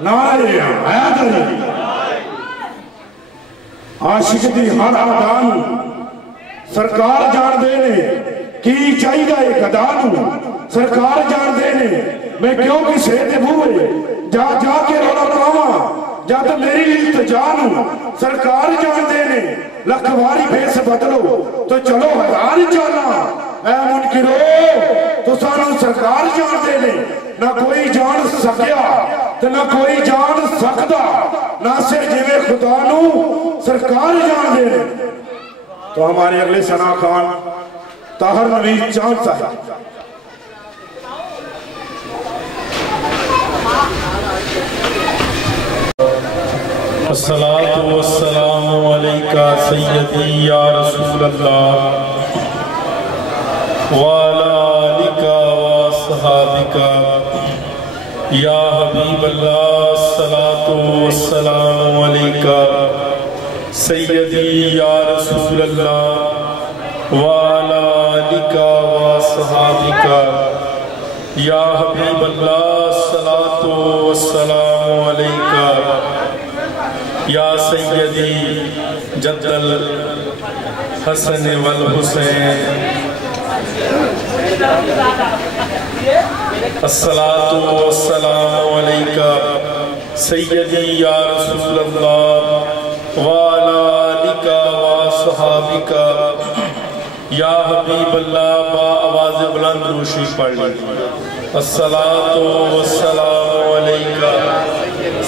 نعرے حیدری عاشق دی ہر آدان سرکار جان دینے کی چاہی دا ایک ادانو سرکار جان دینے میں کیوں کسے دے بھوئے جا جا کے رولا پاواں جا تو میری التجانو سرکار جان دینے لکھواری بھیس بدلو تو چلو ہزار جانا اے منکرو تو سانو سرکار جان دینے نہ کوئی جان سکیا تو نہ کوئی جان سکتا نہ سے جوے خدا نو سرکار جان دینے تو ہمارے اگلے ثنا خان طاہر نوید چاند صاحب الصلاة والسلام علیکہ سیدی یا رسول اللہ وعلا آلکہ وصحابکہ یا حبیب اللہ الصلاة والسلام علیکہ سیدی یا رسول اللہ وعلا آلکہ وصحابکہ یا حبیب اللہ الصلاة والسلام علیکہ یا سیدی جد الحسن والحسین الصلاة والسلام علیکہ سیدی یا رسول اللہ وعلا آلکہ وصحابکہ یا حبیب اللہ با آواز بلند روشی پڑھ لی الصلاة والسلام علیکہ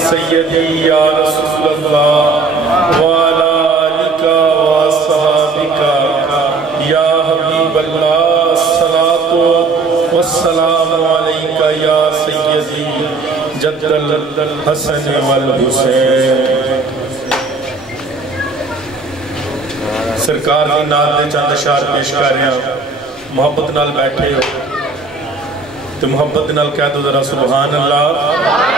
سیدی یا رسول اللہ وعلا آلکہ وصحابکہ یا حبیب اللہ الصلاة والسلام علیکہ یا سیدی جد الحسن والحسین سرکار دی نات دے چند اشعار پیش کر رہے ہیں محبت نال بیٹھے ہو تو محبت نال کہہ دو ذرا سبحان اللہ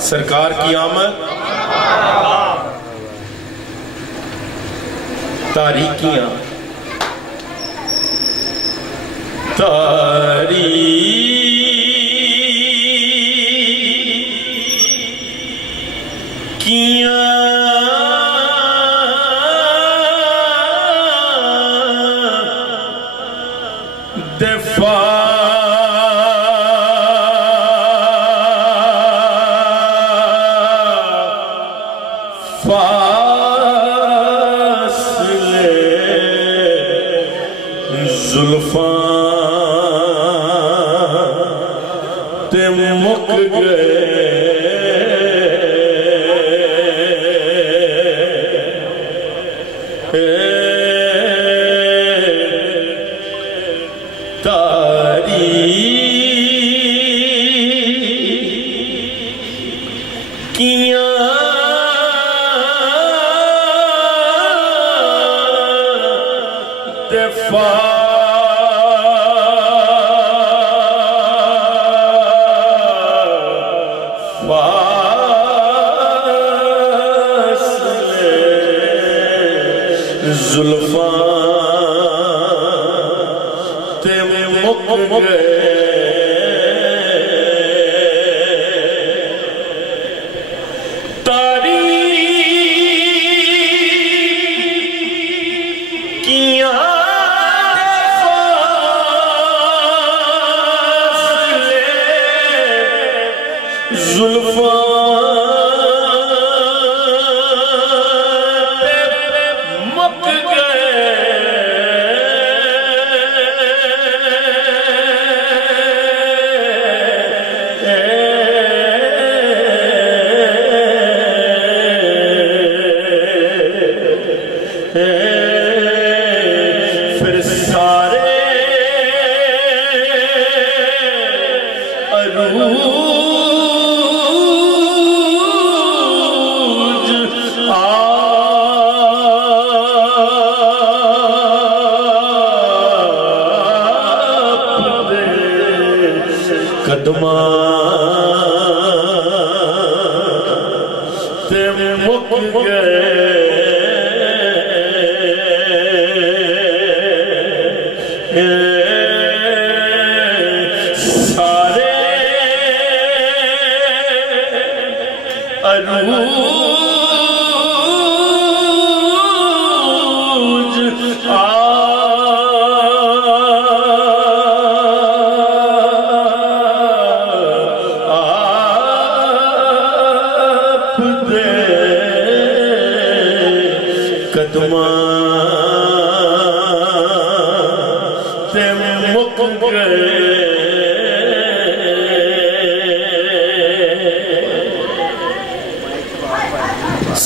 سرکار کی آمد تاریکیاں واہ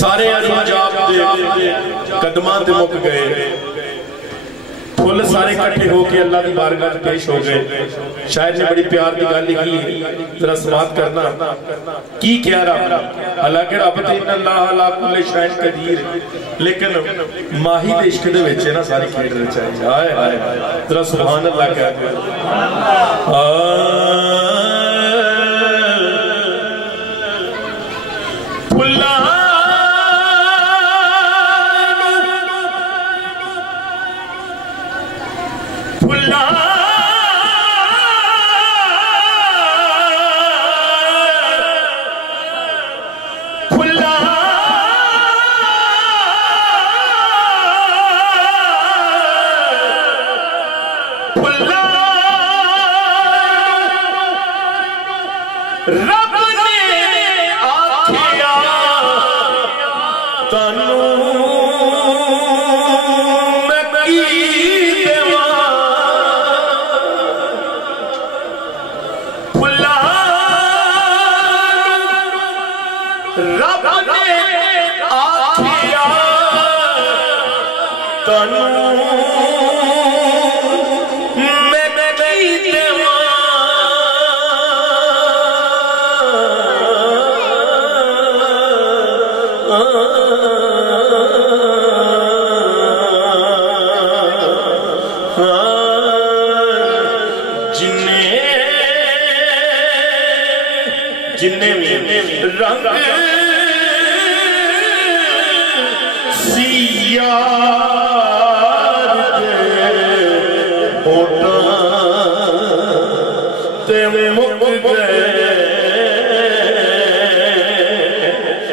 سارے عجاب دے قدمان تے مک گئے پھول سارے کٹھے ہو کے اللہ کی بارگاہ پیش ہو گئے شاعر نے بڑی پیار کی گل لکھی ذرا سماعت کرنا کی کیا رہا حالانکہ رب تے ان اللہ علی کل شیء قدیر لیکن ماہی دے عشق دے وچ نا ساری کھیڈ رچائی ہائے ہائے ذرا سبحان اللہ کہہ کے رب نے آکھیا تنو میں کی دیواں پھلا رب نے آکھیا تنو رنگ سیار دے ہوٹاں تے مک گئے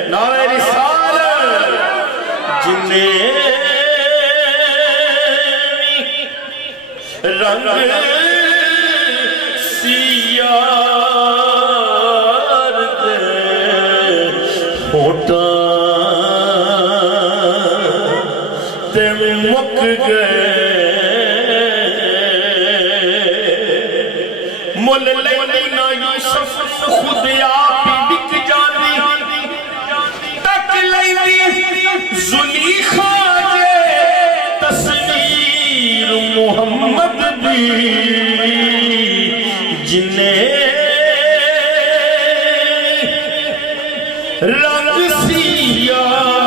نعرہ رسالت جنہیں رنگ سیار مک گئے مل لینا یوسف خود آپ بک جاندی تک لیندی زلیخا جے تصویر محمد دی جنہیں رنگ سیاہ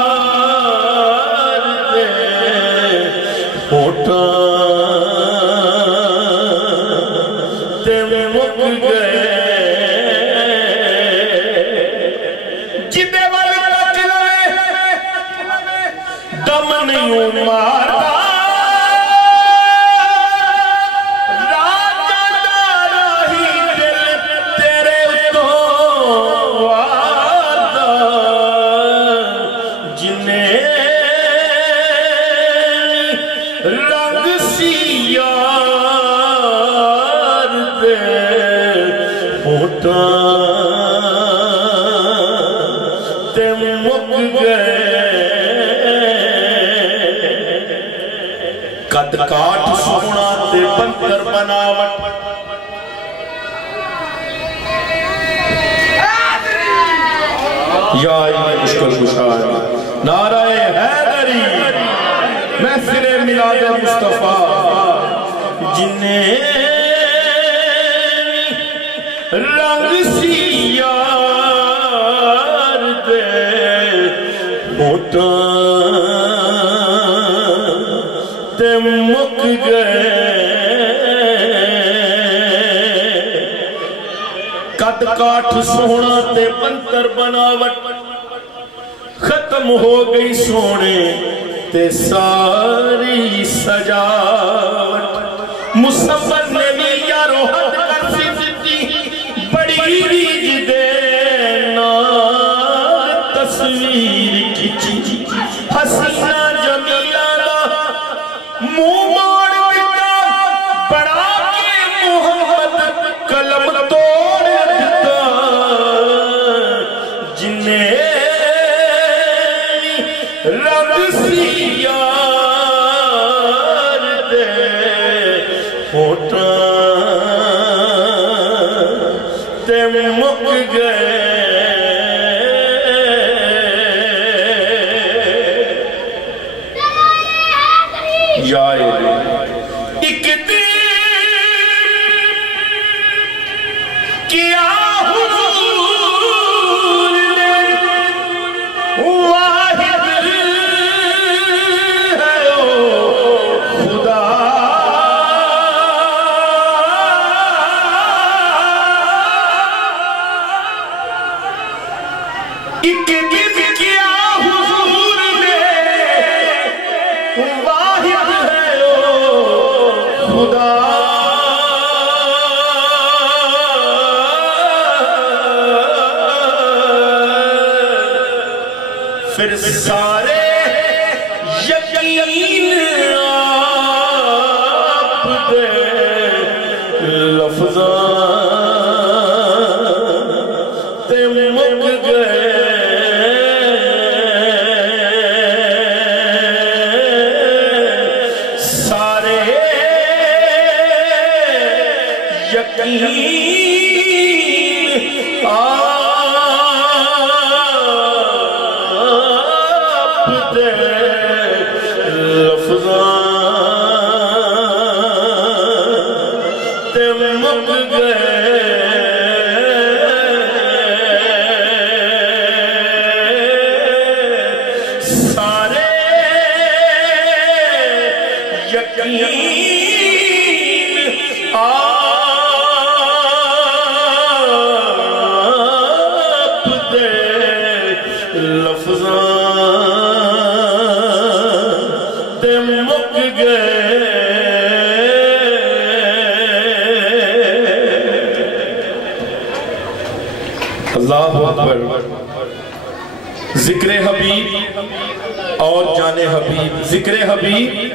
رنگ کاٹ سونا تے بندر بناوٹ یا مشکل کشار نعرہ حیدری محفل میلاد مصطفیٰ جنہیں رنگ سیار دے ہوتا تے مک گئے قد کاٹ سونا تے بندر بناوٹ ختم ہو گئی سونے تے ساری سجاوٹ مصور نے بھی یارو حد کر سجدی بڑی ریج دینا تصویر کھچی حسینہ جمیلہ منہ مار دیتا بڑا کے محمد قلم توڑ دیتا جنہیں رب سیار دے ہوتا تے مک گئے یا ایک دن کیا حضور نے واحد ہے او خدا ایک دن کیا حضور نے واحد ہے او خدا پھر سارے یقین آپ دے لفظاں تے مک گئے سارے یقین آپ دے لفظاں تے مک گئے سارے یقین آپ دے لفظاں تے مک گئے اللہ اکبر ذکر حبیب اور جان حبیب ذکر حبیب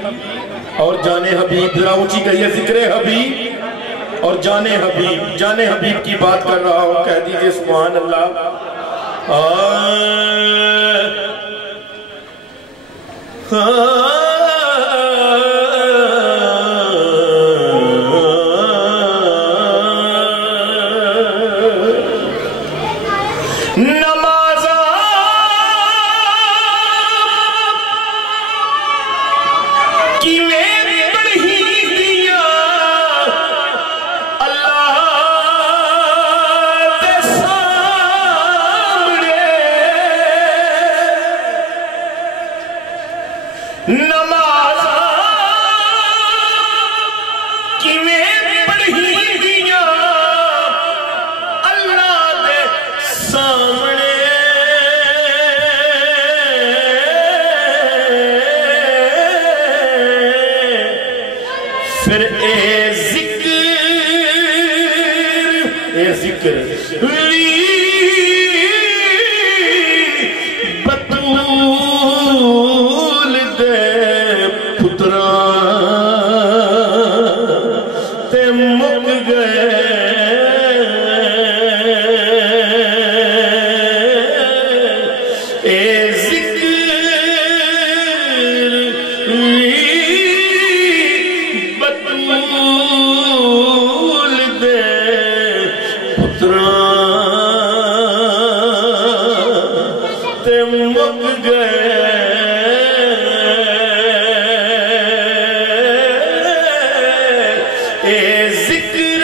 اور جان حبیب ذرا اونچی کہیے ذکر حبیب اور جان حبیب کی بات کر رہا ہوں کہہ دیجئے سبحان اللہ نمازہ کی میں پڑھی دیا اللہ دے سامنے نمازہ کی میں پڑھی دیا اللہ دے سامنے پھر اے ذکر لی بطول دے پتران تے مک گئے اے ذکر لی مک گئے اے ذکر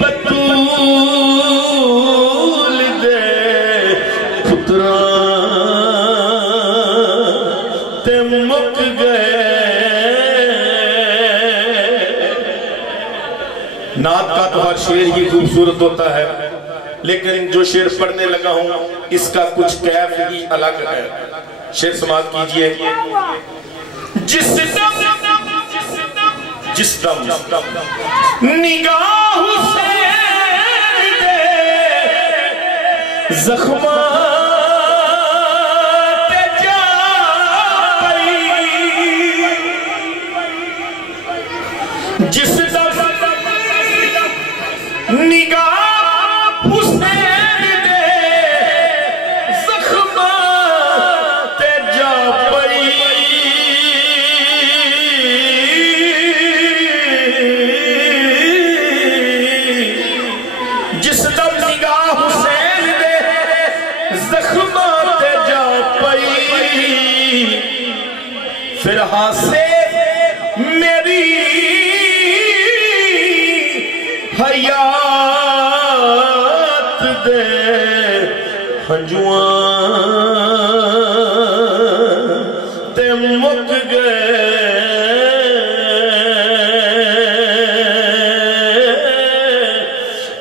بطول دے پتران تے مک گئے۔ نعت کا تو ہر شعر ہی خوبصورت ہوتا ہے، لیکن جو شعر پڑھنے لگا ہوں اس کا کچھ کیف ہی الگ ہے۔ شعر سماعت کیجئے۔ جس دم نگاہ حسین دے زخمات جا پئی، جس دم نگاہ حسین دے زخمات جا پئی، جس دم نگاہ حسین دے زخمات جا پئی، پھر ہاسے میری حیات دے ہنجوان تے مک گئے۔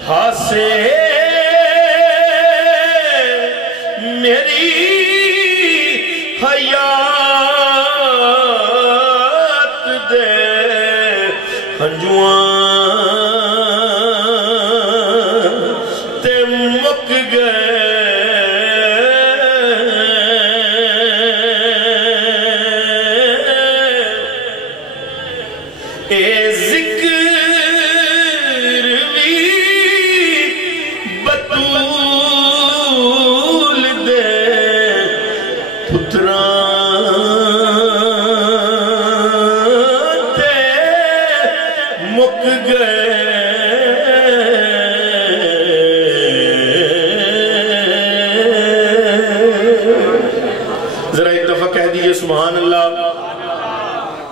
ہاسے میری حیات دے ہنجوان تے مک گئے۔ اے ذکر بھی بطول دے پتران تے مک گئے۔ ذرا ایک دفعہ کہہ دیجئے سبحان اللہ،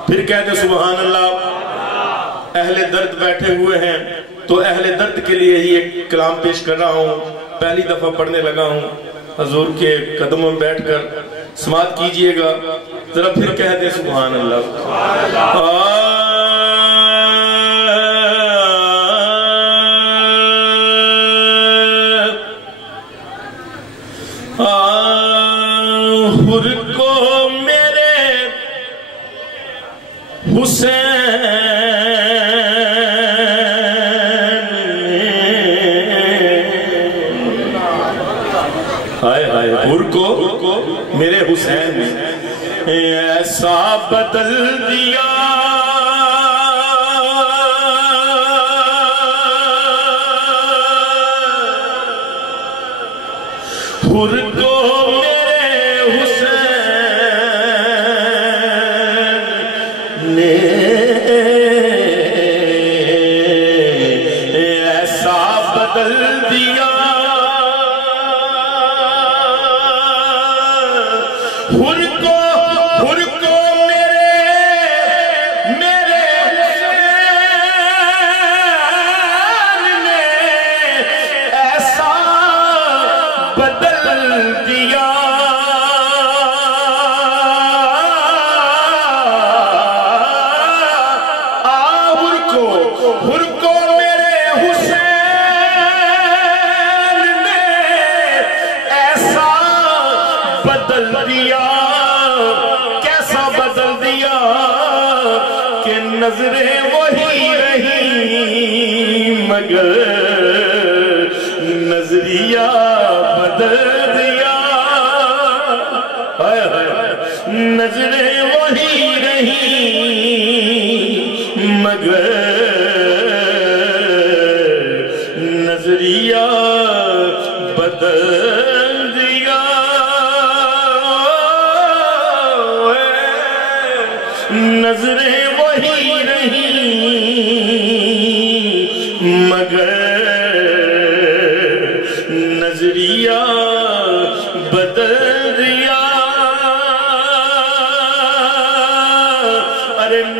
پھر کہہ دے سبحان اللہ۔ اہل درد بیٹھے ہوئے ہیں تو اہل درد کے لیے ہی ایک کلام پیش کر رہا ہوں، پہلی دفعہ پڑھنے لگا ہوں۔ حضور کے قدموں میں بیٹھ کر سماعت کیجئے گا، ذرا پھر کہہ دے سبحان اللہ۔ ہر کو میرے حسین ہائے ہائے، ہر کو میرے حسین نے ایسا بدل دیا ہر کو میرے حسین نے ایسا بدل دیا ہر کو میرے حسین نے ایسا بدل دیا ہر کو میرے حسین نے ایسا بدل دیا، کیسا بدل دیا کہ نظریں وہی رہی مگر نظریہ بدل دیا۔ نظریں وہی رہی مگر نظریہ بدل دیا۔ نظریں وہی رہی مگر نظریہ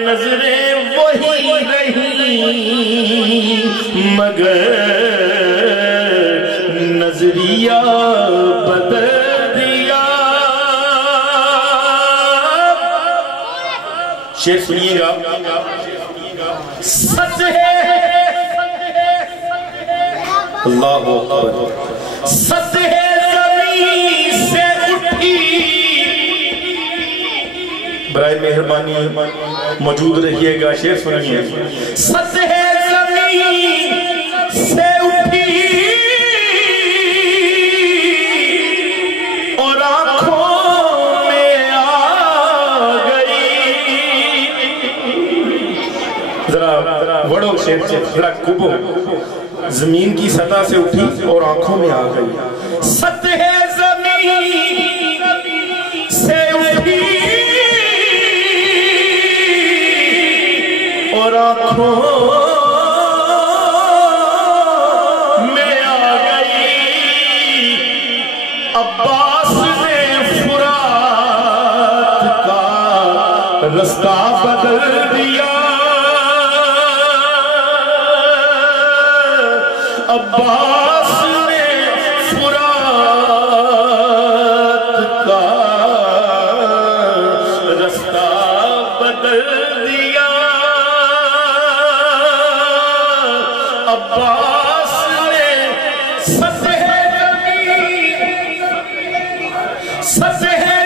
نظریں وہی رہی مگر نظریہ بدل دیا. شعر سنیے گا. سچ ہے اللہ اکبر. سچ ہے زمین سے اٹھی. برائے مہربانی موجود رہیے گا. شعر سنیے. سچ ہے زمین سے اٹھی اور آنکھوں میں آ گئی. ذرا وڑو شعر ذرا کبو. زمین کی سطح سے اٹھی اور آنکھوں میں آ گئی. سچ ہے زمین سے اٹھی اور آنکھوں میں آ گئی. عباس نے فرات کا رستہ بدل دیا. عباس نے فرات کا رستہ بدل دیا. عباس نے سطح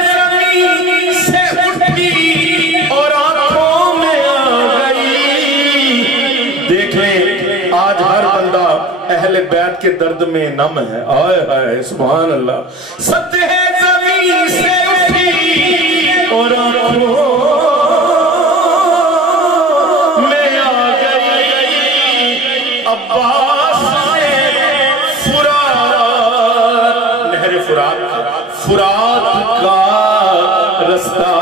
زمین سے اٹھی اور آنکھوں میں آ گئی. دیکھ لیں آج ہر بندہ اہل بیت کے درد میں نم ہے. آئے آئے سبحان اللہ. سطح زمین سے اٹھی اور آنکھوں میں آ گئی. عباس نے فرات نہر فرات کا رستہ